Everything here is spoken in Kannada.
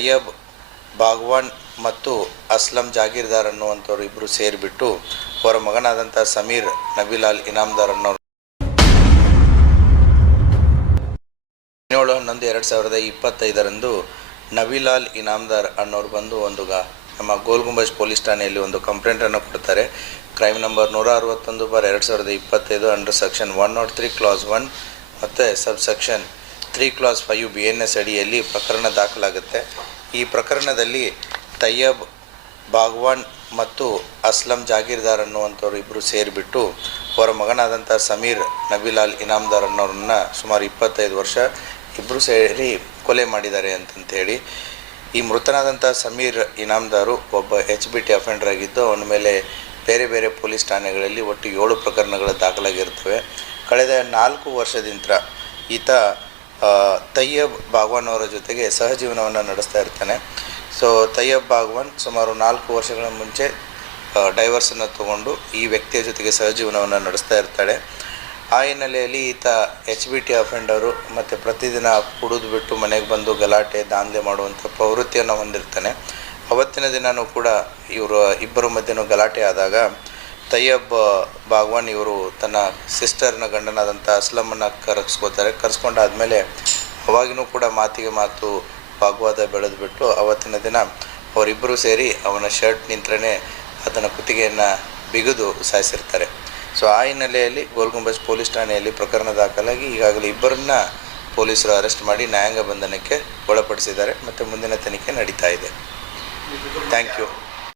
ತಯ್ಯಬ್ ಬಾಗ್ವಾನ್ ಮತ್ತು ಅಸ್ಲಂ ಜಾಗೀರ್ದಾರ್ ಅನ್ನುವಂಥವ್ರು ಇಬ್ಬರು ಸೇರಿಬಿಟ್ಟು ಅವರ ಮಗನಾದಂಥ ಸಮೀರ್ ನಬಿಲಾಲ್ ಇನಾಮ್ದಾರ್ ಅನ್ನೋರು 17/11/2025 ನಬಿಲಾಲ್ ಇನಾಮ್ದಾರ್ ಅನ್ನೋರು ಬಂದು ನಮ್ಮ ಗೋಲ್ ಗುಂಬಜ್ ಪೊಲೀಸ್ ಠಾಣೆಯಲ್ಲಿ ಒಂದು ಕಂಪ್ಲೇಂಟನ್ನು ಕೊಡ್ತಾರೆ. Crime number 161/2025 under section 103 class 1 ಮತ್ತು ಸಬ್ ಸೆಕ್ಷನ್ 3 ಕ್ಲಾಸ್ 5 BNS ಅಡಿಯಲ್ಲಿ ಪ್ರಕರಣ ದಾಖಲಾಗುತ್ತೆ. ಈ ಪ್ರಕರಣದಲ್ಲಿ ತಯ್ಯಬ್ ಬಾಗ್ವಾನ್ ಮತ್ತು ಅಸ್ಲಂ ಜಾಗೀರ್ದಾರ್ ಅನ್ನುವಂಥವ್ರು ಇಬ್ಬರು ಸೇರಿಬಿಟ್ಟು ಅವರ ಮಗನಾದಂಥ ಸಮೀರ್ ನಬಿಲಾಲ್ ಇನಾಮ್ದಾರ್ ಅನ್ನೋರನ್ನ ಸುಮಾರು 25 ವರ್ಷ ಇಬ್ಬರು ಸೇರಿ ಕೊಲೆ ಮಾಡಿದ್ದಾರೆ ಅಂತಂಥೇಳಿ. ಈ ಮೃತನಾದಂಥ ಸಮೀರ್ ಇನಾಮ್ದಾರು ಒಬ್ಬ HBT ಅಫೆಂಡರ್ ಆಗಿದ್ದು ಅವನ ಮೇಲೆ ಬೇರೆ ಬೇರೆ ಪೊಲೀಸ್ ಠಾಣೆಗಳಲ್ಲಿ ಒಟ್ಟು 7 ಪ್ರಕರಣಗಳು ದಾಖಲಾಗಿರ್ತವೆ. ಕಳೆದ 4 ವರ್ಷದಿಂದ ಈತ ತಯ್ಯಬ್ ಬಾಗ್ವಾನ್ ಅವರ ಜೊತೆಗೆ ಸಹಜೀವನವನ್ನು ನಡೆಸ್ತಾ ಇರ್ತಾನೆ. ಸೊ ತಯ್ಯಬ್ ಬಾಗ್ವಾನ್ ಸುಮಾರು 4 ವರ್ಷಗಳ ಮುಂಚೆ ಡೈವರ್ಸನ್ನು ತಗೊಂಡು ಈ ವ್ಯಕ್ತಿಯ ಜೊತೆಗೆ ಸಹಜೀವನವನ್ನು ನಡೆಸ್ತಾ ಇರ್ತಾಳೆ. ಆ ಹಿನ್ನೆಲೆಯಲ್ಲಿ ಈತ HBT ಅಫೆಂಡರು ಮತ್ತು ಪ್ರತಿದಿನ ಕುಡಿದು ಬಿಟ್ಟು ಮನೆಗೆ ಬಂದು ಗಲಾಟೆ ದಾಂಧಲೆ ಮಾಡುವಂಥ ಪ್ರವೃತ್ತಿಯನ್ನು ಹೊಂದಿರ್ತಾನೆ. ಅವತ್ತಿನ ದಿನವೂ ಕೂಡ ಇವರು ಇಬ್ಬರ ಮಧ್ಯೆನೂ ಗಲಾಟೆ ಆದಾಗ ತಯ್ಯಬ್ ಬಾಗ್ವಾನ್ ಇವರು ತನ್ನ ಸಿಸ್ಟರ್ನ ಗಂಡನಾದಂಥ ಅಸ್ಲಮನ್ನು ಕರೆಸ್ಕೊಂಡಾದ್ಮೇಲೆ ಅವಾಗಿನೂ ಕೂಡ ಮಾತಿಗೆ ಮಾತು ವಾಗ್ವಾದ ಬೆಳೆದುಬಿಟ್ಟು ಅವತ್ತಿನ ದಿನ ಅವರಿಬ್ಬರು ಸೇರಿ ಅವನ ಶರ್ಟ್ ನಿಂತರೇ ಅದನ್ನು ಕುತ್ತಿಗೆಯನ್ನು ಬಿಗಿದು ಸಾಯಿಸಿರ್ತಾರೆ. ಸೊ ಆ ಹಿನ್ನೆಲೆಯಲ್ಲಿ ಗೋಲ್ ಗುಂಬಜ್ ಪೊಲೀಸ್ ಠಾಣೆಯಲ್ಲಿ ಪ್ರಕರಣ ದಾಖಲಾಗಿ ಈಗಾಗಲೇ ಇಬ್ಬರನ್ನ ಪೊಲೀಸರು ಅರೆಸ್ಟ್ ಮಾಡಿ ನ್ಯಾಯಾಂಗ ಬಂಧನಕ್ಕೆ ಒಳಪಡಿಸಿದ್ದಾರೆ ಮತ್ತು ಮುಂದಿನ ತನಿಖೆ ನಡೀತಾ ಇದೆ. Thank you.